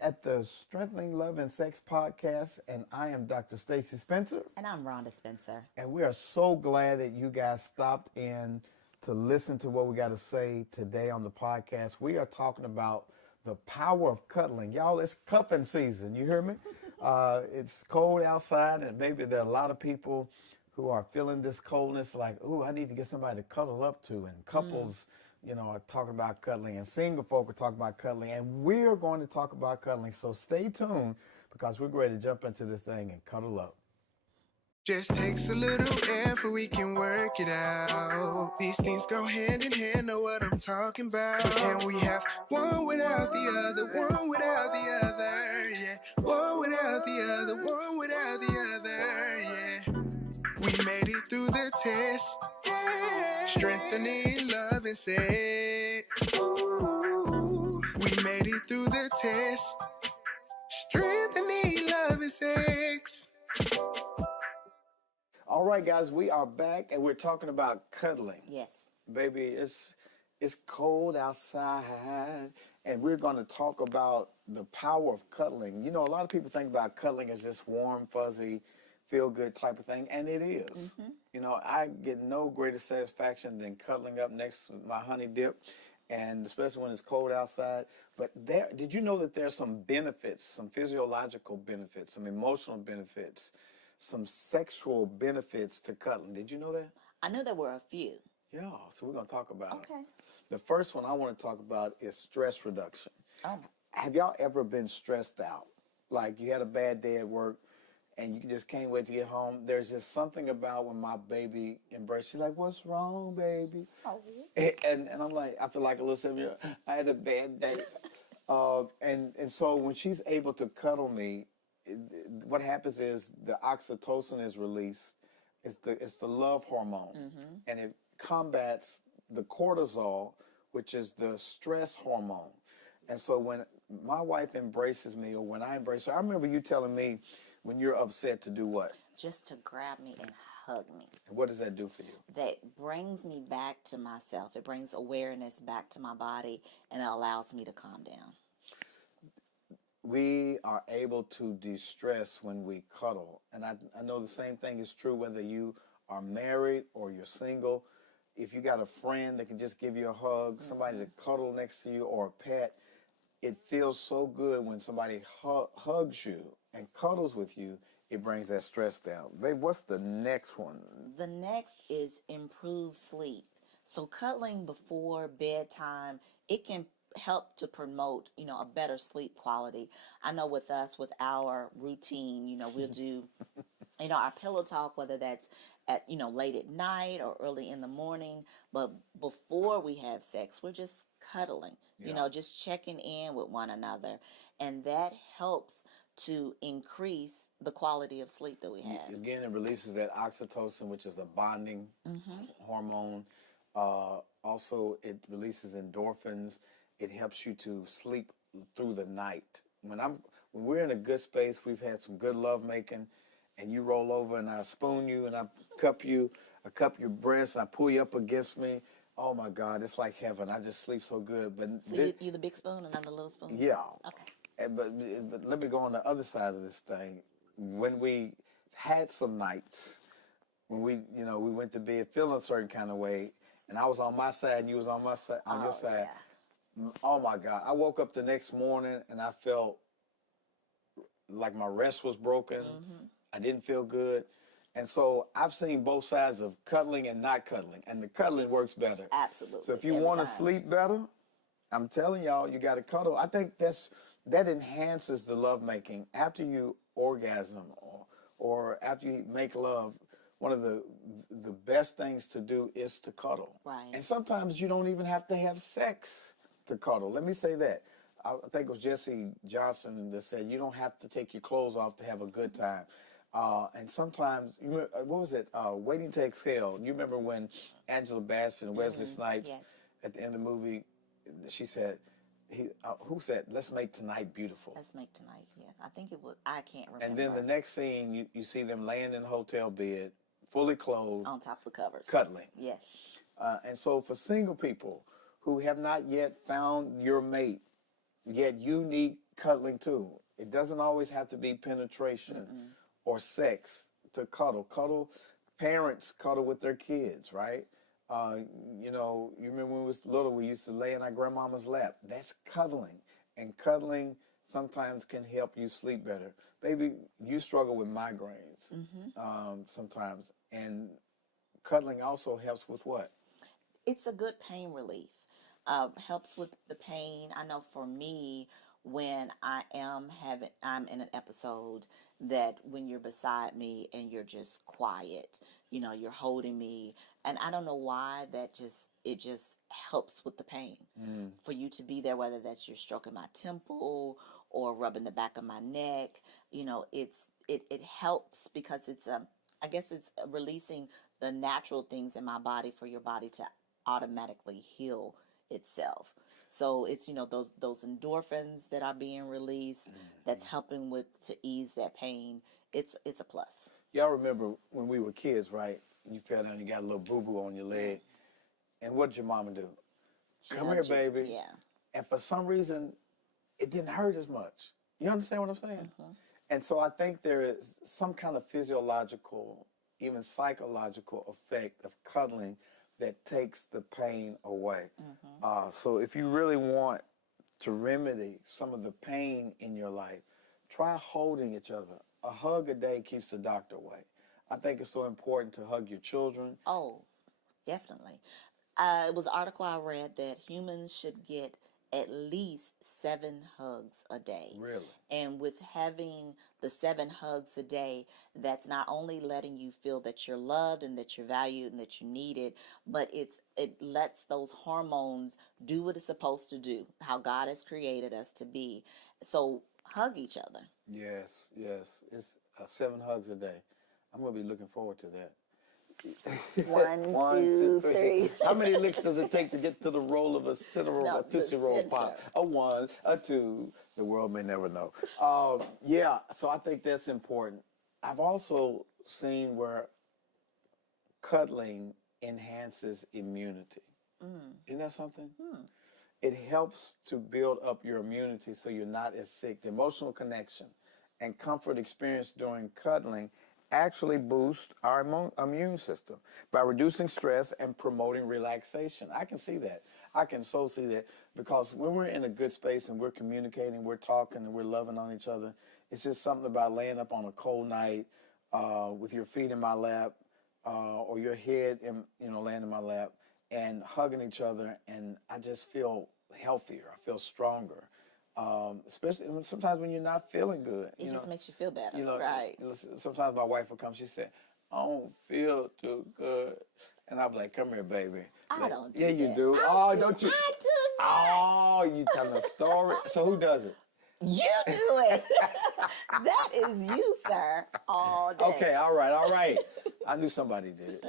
At the Strengthening Love and Sex podcast, and I am Dr. Stacy Spencer, And I'm Rhonda Spencer. and we are so glad that you guys stopped in to listen to what we got to say today on the podcast. We are talking about the power of cuddling. Y'all, it's cuffing season. You hear me? It's cold outside, and maybe there are a lot of people who are feeling this coldness like, oh, I need to get somebody to cuddle up to. And couples, are talking about cuddling, and single folk are talking about cuddling. And we're going to talk about cuddling. So stay tuned because we're ready to jump into this thing and cuddle up. Just takes a little effort, we can work it out. These things go hand in hand, know what I'm talking about. Can we have one without the other, one without the other, yeah. One without the other, one without the other, yeah. We made it through the test, strengthening love and sex. We made it through the test, strengthening love and sex. All right, guys, we are back and we're talking about cuddling. Yes. Baby, it's cold outside, and we're going to talk about the power of cuddling. You know, a lot of people think about cuddling as this warm, fuzzy, feel-good type of thing, and it is. You know, I get no greater satisfaction than cuddling up next to my honey dip, and especially when it's cold outside. But did you know that there's some benefits, some physiological benefits, some emotional benefits, some sexual benefits to cuddling? Did you know that? I knew there were a few. Yeah, so we're going to talk about it. Okay. The first one I want to talk about is stress reduction. Oh. Have y'all ever been stressed out? Like you had a bad day at work and you just can't wait to get home. There's just something about when my baby embraces, she's like, what's wrong, baby? Oh. And I'm like, I feel like a little 7-year-old. I had a bad day. And so when she's able to cuddle me, what happens is the oxytocin is released. It's the love hormone, and it combats the cortisol, which is the stress hormone. And so when my wife embraces me, or when I embrace her, I remember you telling me when you're upset to do what? Just to grab me and hug me. And what does that do for you? That brings me back to myself. It brings awareness back to my body, and it allows me to calm down. We are able to de-stress when we cuddle. And I know the same thing is true whether you are married or you're single. If you got a friend that can just give you a hug, somebody to cuddle next to you, or a pet, it feels so good when somebody hugs you and cuddles with you. It brings that stress down. Babe, what's the next one? The next is improved sleep. So cuddling before bedtime, it can help to promote, a better sleep quality. I know with us, with our routine, we'll do, our pillow talk, whether that's at, late at night or early in the morning. But before we have sex, we're just cuddling, just checking in with one another. And that helps to increase the quality of sleep that we have. Again, it releases that oxytocin, which is a bonding hormone. Also, it releases endorphins. It helps you to sleep through the night. When we're in a good space, we've had some good love making, and you roll over and I spoon you and I cup your breast, I pull you up against me. Oh my God, it's like heaven. I just sleep so good. But so you're the big spoon and I'm the little spoon? Yeah. Okay. But let me go on the other side of this thing. When we had some nights, when we went to bed feeling a certain kind of way, and I was on my side and you was on your side. Yeah. Oh my God. I woke up the next morning and I felt like my rest was broken. I didn't feel good. And so I've seen both sides of cuddling and not cuddling, and the cuddling works better. Absolutely. So if you want to sleep better, I'm telling y'all, you got to cuddle. I think that enhances the lovemaking. After you orgasm or after you make love, one of the best things to do is to cuddle. Right. And sometimes you don't even have to have sex to cuddle. Let me say that. I think it was Jesse Johnson that said you don't have to take your clothes off to have a good time. And sometimes, what was it? Waiting to Exhale. You remember when Angela Bassett and Wesley Snipes, at the end of the movie, she said, who said, let's make tonight beautiful? Let's make tonight, yeah. I think it was, I can't remember. And then the next scene, you see them laying in a hotel bed, fully clothed. On top of the covers. Cuddling. Yes. And so for single people who have not yet found your mate, yet you need cuddling too. It doesn't always have to be penetration or sex to cuddle. Cuddle, parents cuddle with their kids, right? Uh, you know, you remember when we was little, we used to lay in our grandmama's lap. That's cuddling. And cuddling sometimes can help you sleep better. Baby, you struggle with migraines sometimes. And cuddling also helps with what? It's a good pain relief. Helps with the pain. I know for me, when I'm in an episode that when you're beside me and you're just quiet, you're holding me, and I don't know why it just helps with the pain. For you to be there, whether that's you're stroking my temple or rubbing the back of my neck, it helps because I guess it's releasing the natural things in my body for your body to automatically heal itself. So it's those endorphins that are being released that's helping with to ease that pain. It's a plus. Y'all remember when we were kids, right? You fell down, you got a little boo-boo on your leg. And what did your mama do? Come here, baby. Yeah. And for some reason, it didn't hurt as much. You understand what I'm saying? And so I think there is some kind of physiological, even psychological effect of cuddling that takes the pain away. So if you really want to remedy some of the pain in your life, try holding each other. A hug a day keeps the doctor away. I think it's so important to hug your children. Oh, definitely. It was an article I read that humans should get at least 7 hugs a day. Really? And with having the 7 hugs a day, that's not only letting you feel that you're loved and that you're valued and that you're needed, but it lets those hormones do what it's supposed to do, how God has created us to be. So hug each other. Yes. It's 7 hugs a day. I'm going to be looking forward to that. 1, 2, 3. How many licks does it take to get to the roll of a Tootsie Roll Pop? A 1, a 2. The world may never know. Yeah, so I think that's important. I've also seen where cuddling enhances immunity. Isn't that something? It helps to build up your immunity so you're not as sick. The emotional connection and comfort experienced during cuddling actually boost our immune system by reducing stress and promoting relaxation. I can see that. I can so see that because when we're in a good space and we're communicating, we're talking, and we're loving on each other, it's just something about laying up on a cold night with your feet in my lap or your head laying in my lap and hugging each other, and I just feel healthier. I feel stronger. Especially sometimes when you're not feeling good. It just makes you feel better, right? Sometimes my wife will come. She said, "I don't feel too good," and I'm like, "Come here, baby." I don't do that. that. You do. Don't you? I do not. Oh, you telling a story. So who does it? You do it. That is you, sir, all day. Okay, all right. I knew somebody did it.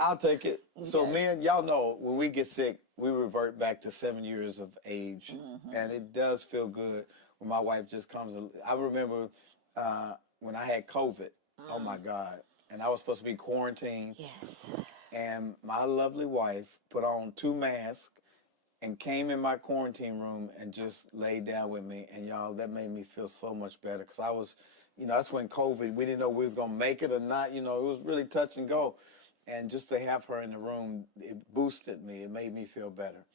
I'll take it. So, men, y'all know when we get sick, we revert back to 7 years of age, and it does feel good when my wife just comes. I remember when I had COVID. Oh my God! And I was supposed to be quarantined. Yes. And my lovely wife put on 2 masks and came in my quarantine room and just laid down with me. And y'all, that made me feel so much better because I was, that's when COVID, we didn't know we was going to make it or not. It was really touch and go. And just to have her in the room, it boosted me. It made me feel better.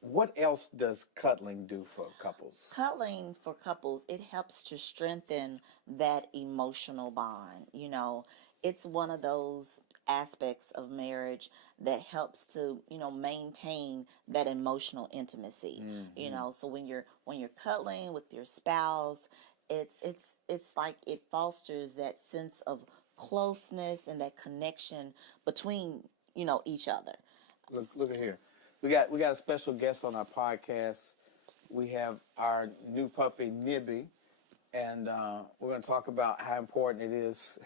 What else does cuddling do for couples? Cuddling for couples, it helps to strengthen that emotional bond. It's one of those aspects of marriage that helps to maintain that emotional intimacy. So when you're cuddling with your spouse, it's like it fosters that sense of closeness and that connection between each other. Look at here. We got a special guest on our podcast. We have our new puppy Nibby, and we're going to talk about how important it is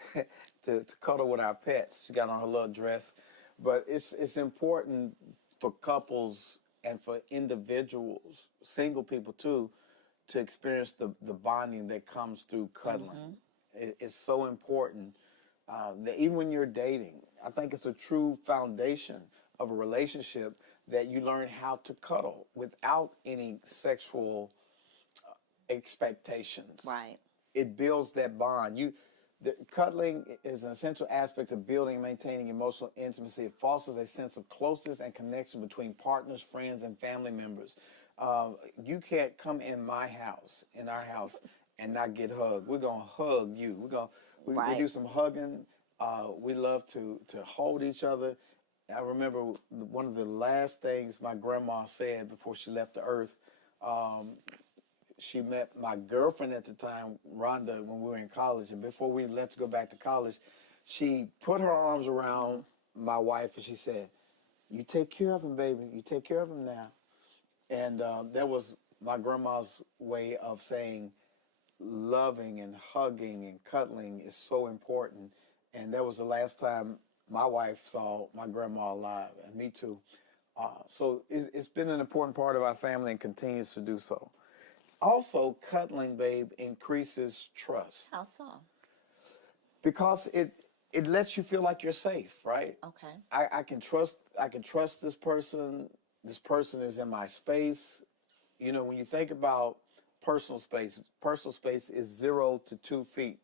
to cuddle with our pets. She got on her little dress, but it's important for couples and for individuals, single people too, to experience the bonding that comes through cuddling. It's so important that even when you're dating, I think it's a true foundation of a relationship that you learn how to cuddle without any sexual expectations. Right. It builds that bond. Cuddling is an essential aspect of building and maintaining emotional intimacy. It fosters a sense of closeness and connection between partners, friends, and family members. You can't come in our house, and not get hugged. We're gonna hug you. We Right. do some hugging. We love to hold each other. I remember one of the last things my grandma said before she left the earth. Um, she met my girlfriend at the time, Rhonda, when we were in college. And before we left to go back to college, she put her arms around my wife and she said, "You take care of him, baby. You take care of him now." And that was my grandma's way of saying loving and hugging and cuddling is so important. And that was the last time my wife saw my grandma alive, and me too. So it's been an important part of our family and continues to do so. Also, cuddling, babe, increases trust How so? because it lets you feel like you're safe, right? Okay. I can trust this person. This person is in my space. You know, when you think about personal space is 0 to 2 feet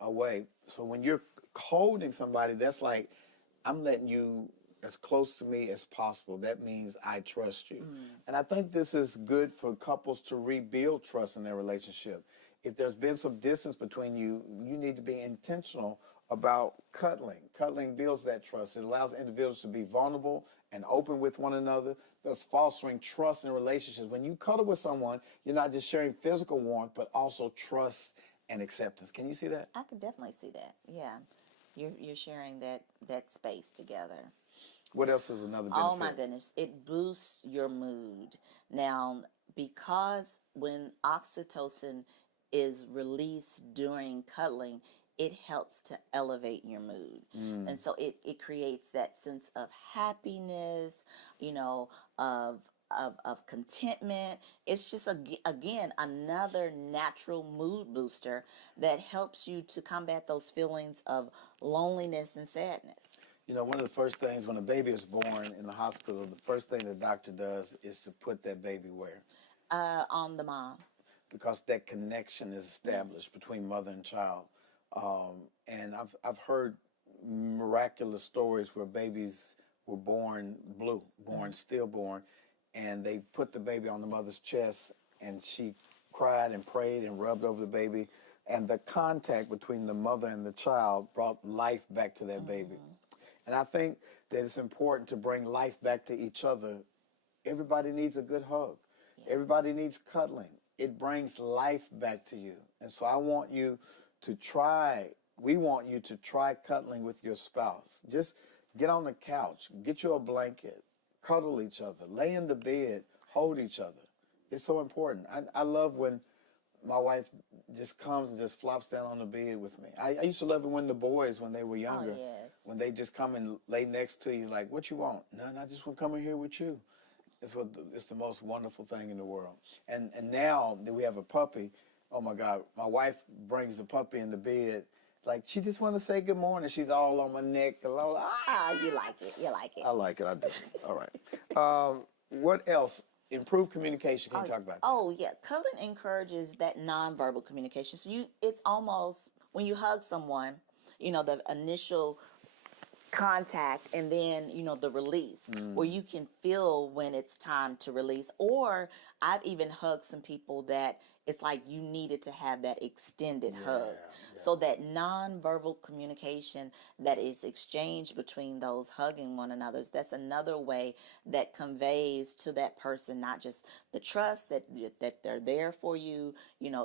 away. So when you're holding somebody, that's like I'm letting you as close to me as possible. That means I trust you. And I think this is good for couples to rebuild trust in their relationship. If there's been some distance between you, you need to be intentional about cuddling. Cuddling builds that trust. It allows individuals to be vulnerable and open with one another, thus fostering trust in relationships. When you cuddle with someone, you're not just sharing physical warmth, but also trust and acceptance. Can you see that? I could definitely see that. Yeah. You're sharing that space together. What else is another benefit? Oh my goodness, it boosts your mood. Now, because when oxytocin is released during cuddling, it helps to elevate your mood. And so it creates that sense of happiness, you know, of of contentment. It's just again another natural mood booster that helps you to combat those feelings of loneliness and sadness. You know, one of the first things when a baby is born in the hospital, the first thing the doctor does is to put that baby where? On the mom. Because that connection is established between mother and child. And I've heard miraculous stories where babies were born blue, born stillborn, and they put the baby on the mother's chest, and she cried and prayed and rubbed over the baby, and the contact between the mother and the child brought life back to that baby. And I think that it's important to bring life back to each other. Everybody needs a good hug. Everybody needs cuddling. It brings life back to you. And so we want you to try cuddling with your spouse. Just get on the couch, get you a blanket, cuddle each other, lay in the bed, hold each other. It's so important. I love when my wife just comes and just flops down on the bed with me. I used to love it when the boys, when they were younger, yes. when they just come and lay next to you like, "What you want?" "None, I just want to come in here with you." It's the most wonderful thing in the world. And now that we have a puppy, oh my God, my wife brings the puppy in the bed. Like, she just want to say good morning. She's all on my neck. You like it. You like it. I like it. I do. All right. What else? Improved communication. Can you talk about that? Oh yeah, cuddling encourages that nonverbal communication. So it's almost when you hug someone, the initial contact and then the release where you can feel when it's time to release. Or I've even hugged some people that it's like you needed to have that extended hug. So that nonverbal communication that is exchanged between those hugging one another, that's another way that conveys to that person not just the trust that they're there for you,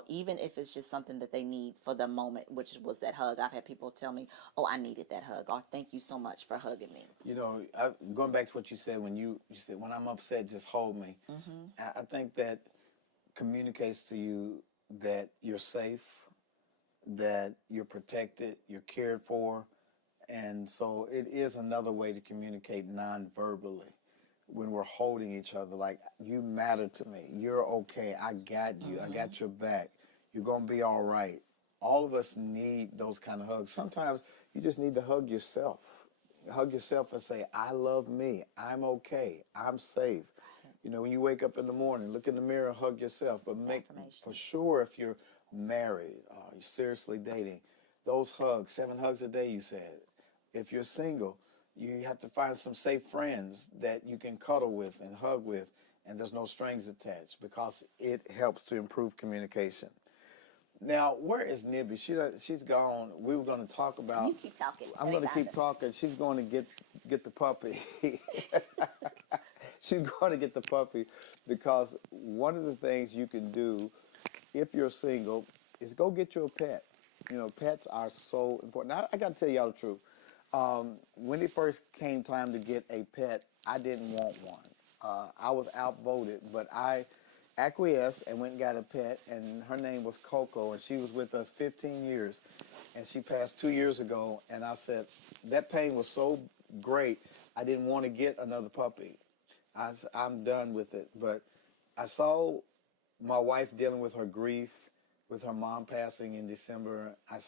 even if it's just something that they need for the moment, which was that hug. I've had people tell me, "Oh, I needed that hug," or "Thank you so much for hugging me." Going back to what you said when you said, "When I'm upset, just hold me." I think that communicates to you that you're safe, that you're protected, you're cared for. And so it is another way to communicate non-verbally when we're holding each other, like, "You matter to me. You're okay. I got you. I got your back. You're going to be all right." All of us need those kind of hugs. Sometimes you just need to hug yourself. Hug yourself and say, "I love me. I'm okay. I'm safe." You know, when you wake up in the morning, look in the mirror, hug yourself. But make affirmations. for sure if you're married, you're seriously dating, those hugs, 7 hugs a day, you said. If you're single, you have to find some safe friends that you can cuddle with and hug with, and there's no strings attached because it helps to improve communication. Now, where is Nibby? She's gone. We were going to talk about. You keep talking. I'm going to keep talking. She's going to get the puppy. She's going to get the puppy because one of the things you can do if you're single is go get you a pet. You know, pets are so important. Now, I got to tell y'all the truth. When it first came time to get a pet, I didn't want one. I was outvoted, but I acquiesced and went and got a pet, and her name was Coco, and she was with us 15 years, and she passed 2 years ago, and I said, that pain was so great, I didn't want to get another puppy. I'm done with it, but I saw my wife dealing with her grief, with her mom passing in December. I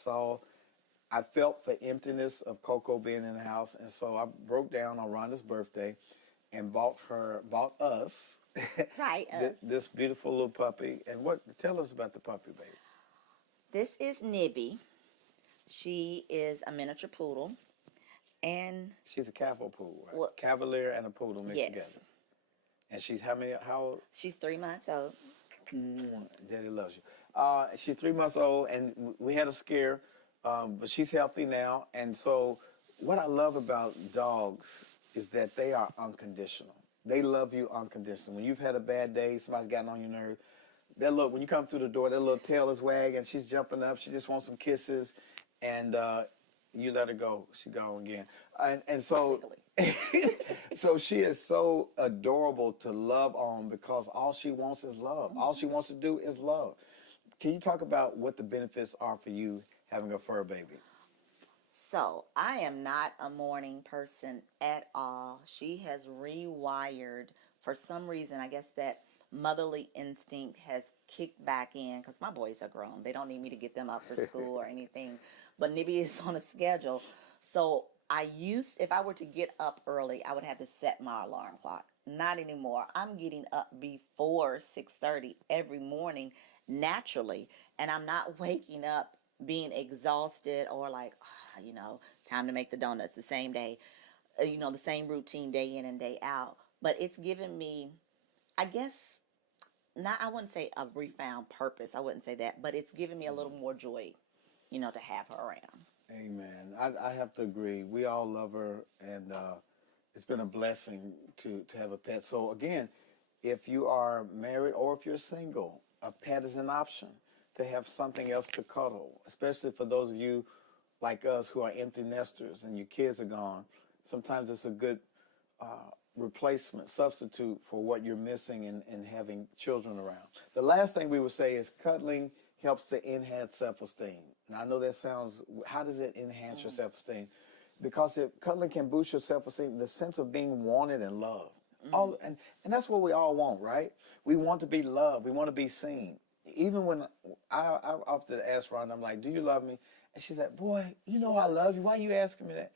felt the emptiness of Coco being in the house, and so I broke down on Rhonda's birthday and bought us, Right, us. this beautiful little puppy. And tell us about the puppy, baby. This is Nibby. She is a miniature poodle, and She's a Cavalier poodle, right? Well, Cavalier and a poodle mixed yes. together. And she's how old? She's 3 months old. Daddy loves you. She's 3 months old, and we had a scare, but she's healthy now. And so what I love about dogs is that they are unconditional. They love you unconditional. When you've had a bad day, somebody's gotten on your nerves, when you come through the door, that little tail is wagging, she's jumping up, she just wants some kisses, and you let her go, she gone again. And so, so she is so adorable to love on because all she wants is love. All she wants to do is love. Can you talk about what the benefits are for you having a fur baby? So, I am not a morning person at all. She has rewired, for some reason, I guess that motherly instinct has kicked back in because my boys are grown. They don't need me to get them up for school or anything. But Nibby is on a schedule. So, if I were to get up early, I would have to set my alarm clock. Not anymore. I'm getting up before 6:30 every morning naturally, and I'm not waking up being exhausted or like, time to make the donuts the same day, the same routine day in and day out. But it's given me, I guess, I wouldn't say a refound purpose. I wouldn't say that, but it's given me a little more joy, to have her around. Amen. I have to agree. We all love her, and it's been a blessing to have a pet. So again, if you are married or if you're single, a pet is an option to have something else to cuddle, especially for those of you like us who are empty nesters and your kids are gone. Sometimes it's a good replacement, substitute for what you're missing in having children around. The last thing we would say is cuddling helps to enhance self-esteem. Now, I know that sounds, how does it enhance your self-esteem? Because cuddling can boost your self-esteem, the sense of being wanted and loved. And that's what we all want, right? We want to be loved. We want to be seen. Even when I often ask Rhonda, I'm like, do you love me? And she's like, boy, you know I love you. Why are you asking me that?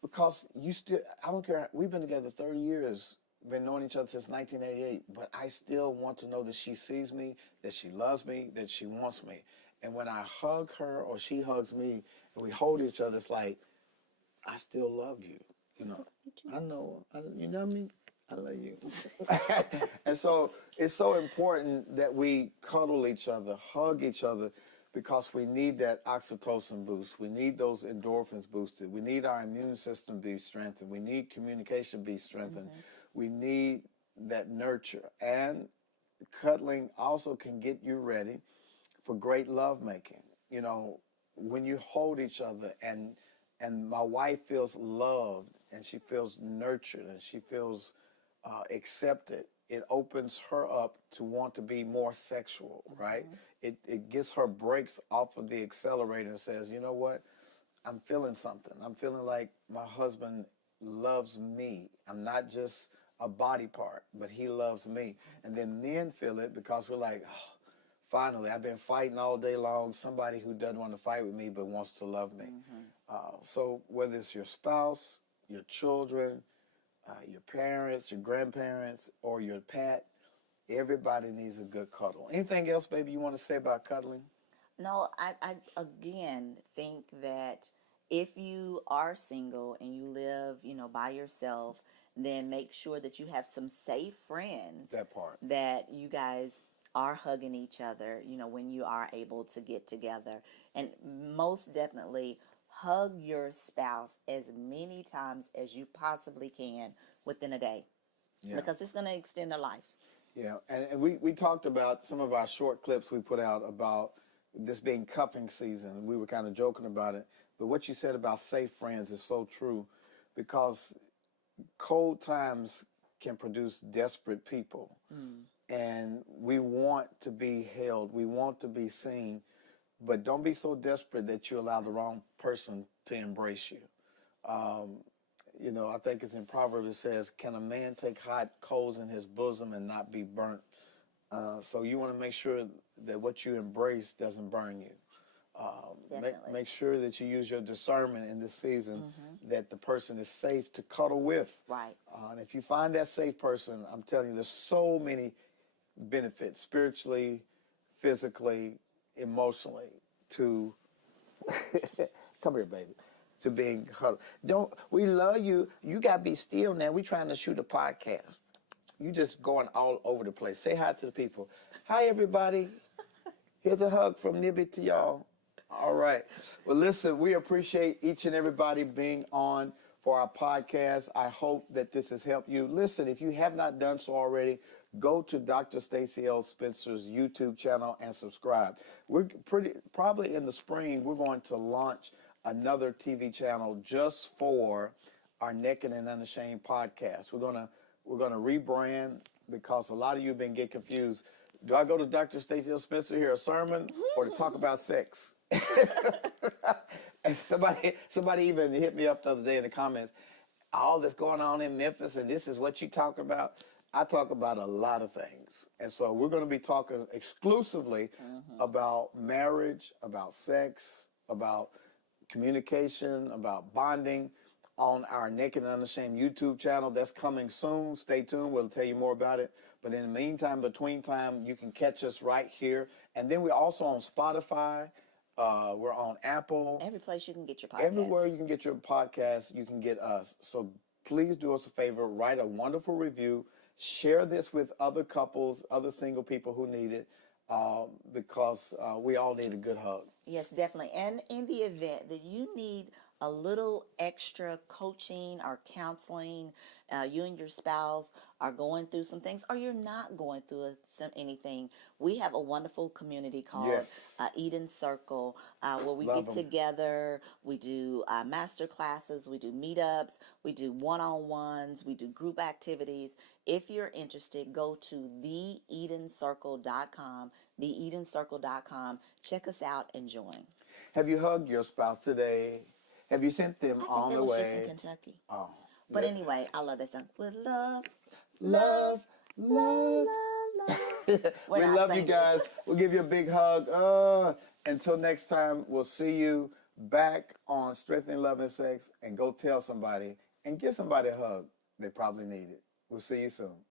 Because I don't care. We've been together 30 years, been knowing each other since 1988, but I still want to know that she sees me, that she loves me, that she wants me. And when I hug her or she hugs me and we hold each other, it's like, I still love you. I know, you know what I mean? I love you. And so it's so important that we cuddle each other, hug each other, because we need that oxytocin boost. We need those endorphins boosted. We need our immune system to be strengthened. We need communication to be strengthened. We need that nurture. And cuddling also can get you ready for great lovemaking. When you hold each other and my wife feels loved and she feels nurtured and she feels accepted, it opens her up to want to be more sexual, right? It gets her brakes off of the accelerator and says, you know what? I'm feeling something. I'm feeling like my husband loves me. I'm not just a body part, but he loves me. And then men feel it because we're like, oh, finally, I've been fighting all day long. Somebody who doesn't want to fight with me but wants to love me. So whether it's your spouse, your children, your parents, your grandparents, or your pet. Everybody needs a good cuddle. Anything else, baby, you want to say about cuddling? No, I again think that if you are single and you live, by yourself, then make sure that you have some safe friends That part. that you guys are hugging each other, when you are able to get together. And most definitely hug your spouse as many times as you possibly can within a day Yeah. because it's going to extend their life. Yeah, and we talked about some of our short clips we put out about this being cuffing season. We were kind of joking about it. But what you said about safe friends is so true because cold times can produce desperate people. And we want to be held, we want to be seen, but don't be so desperate that you allow the wrong person to embrace you. I think it's in Proverbs, it says, can a man take hot coals in his bosom and not be burnt? So you want to make sure that what you embrace doesn't burn you. Make sure that you use your discernment in this season that the person is safe to cuddle with. Right. And if you find that safe person, I'm telling you, there's so many benefits spiritually, physically, emotionally to come here, baby, to being cuddled. We love you. You got to be still now. We're trying to shoot a podcast. You just going all over the place. Say hi to the people. Hi, everybody. Here's a hug from Nibby to y'all. All right. Well, listen, we appreciate each and everybody being on for our podcast. I hope that this has helped you. Listen, if you have not done so already, go to Dr. Stacy L. Spencer's YouTube channel and subscribe. We're probably in the spring, we're going to launch another TV channel just for our Naked and Unashamed podcast. We're gonna rebrand because a lot of you have been getting confused. Do I go to Dr. Stacy L. Spencer hear a sermon or to talk about sex? And somebody even hit me up the other day in the comments. All that's going on in Memphis, and this is what you talk about. I talk about a lot of things, and so we're going to be talking exclusively about marriage, about sex, about communication, about bonding on our Naked and Unashamed YouTube channel. That's coming soon. Stay tuned. We'll tell you more about it. But in the meantime, between time, you can catch us right here. And then we're also on Spotify. We're on Apple. Every place you can get your podcast. Everywhere you can get your podcast, you can get us. So please do us a favor. Write a wonderful review. Share this with other couples, other single people who need it, because we all need a good hug. Yes, definitely. And in the event that you need a little extra coaching or counseling, you and your spouse are going through some things, or you're not going through anything, we have a wonderful community called Eden Circle, where we get together, we do master classes, we do meetups, we do one-on-ones, we do group activities. If you're interested, go to theedencircle.com, theedencircle.com. Check us out and join. Have you hugged your spouse today? Have you sent them on the way? I think it was just in Kentucky. Oh. But anyway, I love that song. With love, love, love. We love you guys. We'll give you a big hug. Until next time, we'll see you back on Strengthening Love and Sex. And go tell somebody and give somebody a hug. They probably need it. We'll see you soon.